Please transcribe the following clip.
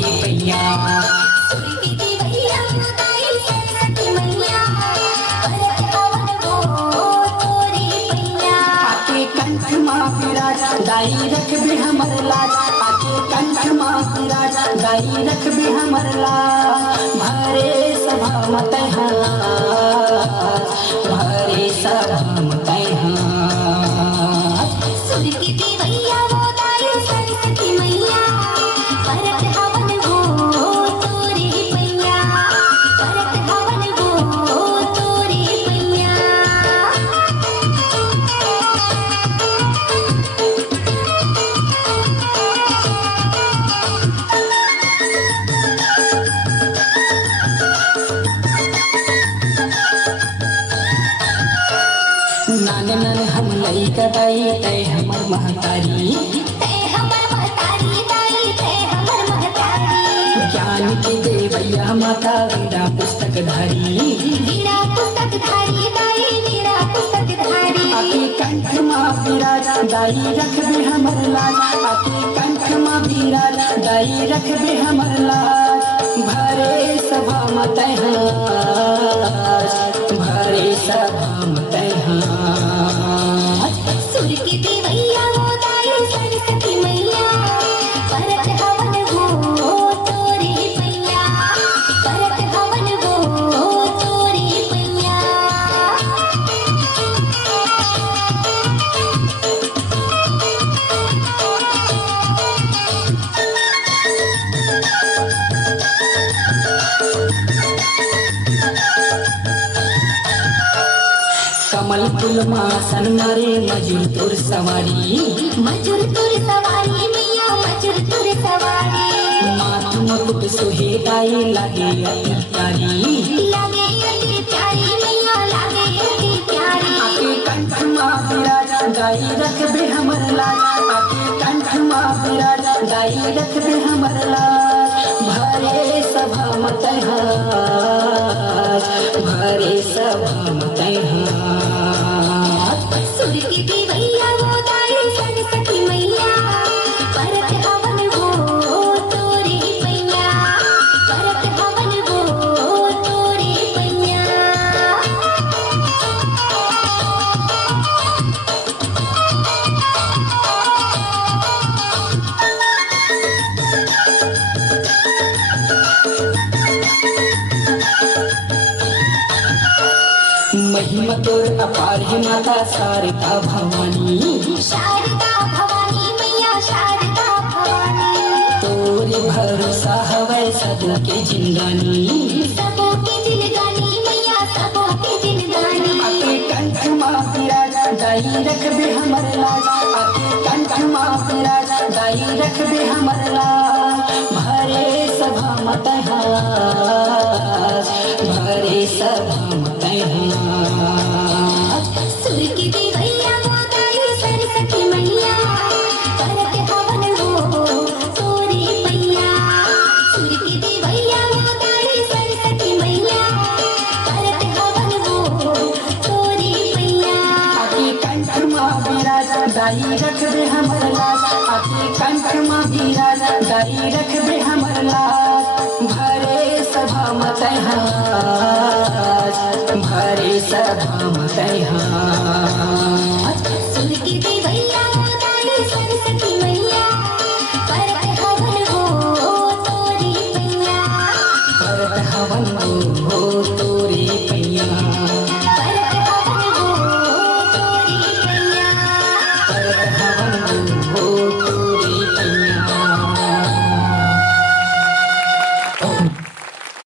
पैया आके कंठ माँ विराज दाई रख भी हमर लाज आके कंठ माँ विराज दाई रख भी हमर लाज भरे सभा मत भरे सभा मत सुर की देवैया वो दाई सरस्वती मैया परत हवन हो तोरे पैया परत हवन हो तोरे पैया नान नान हम लइका दाई तय हमर महतारी ते हमर महतारी दाई ते हमर महतारी ज्ञान की देवैया माता वीणा पुस्तक धारी वीणा पुस्तक धारी दाई वीणा पुस्तक धारी आके कंठ माँ विराज दाई रख भी हमर लाज आके कंठ माँ विराज दाई रख भी हमर लाज भरे सभा मत भरे सभा मत सुर की देवैया वो दाई सरस्वती मैया परत हवन हो तोरे पैया परत हवन हो तोरे पैया कमल फूल मासन मारे मजूर तोर सवारी मजूर तुर सवारी मैया मजूर तुर सवारी माथ मुकुट सोहे दाई लागे अति प्यारी लागे अति प्यारी मैया लागे अति प्यारी आके कंठ माँ विराज दाई रख भी हमर लाज आके कंठ माँ विराज दाई रख भी हमर लाज भरे सभा मत भरे सभा मत सुर की देवैया वो दाई सरस्वती मैया परत हवन हो तोरे पैया परत हवन हो तोरे पैया महिमा तोर अपार है माता शारदा भवानी शारदा भवानी मैया शारदा भवानी तोरे भरोसा हवै सबों के जिंदानी सबों की जिंदगानी मैया सबों की जिंदगानी आके कंठ माँ विराज दाई रख भी हमर लाज आके कंठ माँ विराज दाई रख भी हमर लाज भरे सभा मत भरे सभा मत सुर की देवैया वो दाई सरस्वती मैया परत हवन हो तोरे पैया सुर की देवैया वो दाई सरस्वती मैया परत हवन हो तोरे पैया आके कंठ माँ विराज दाई रख भी हमर लाज आके कंठ माँ विराज दाई रख भी हमर लाज भरे सभा मत भरे सभा मत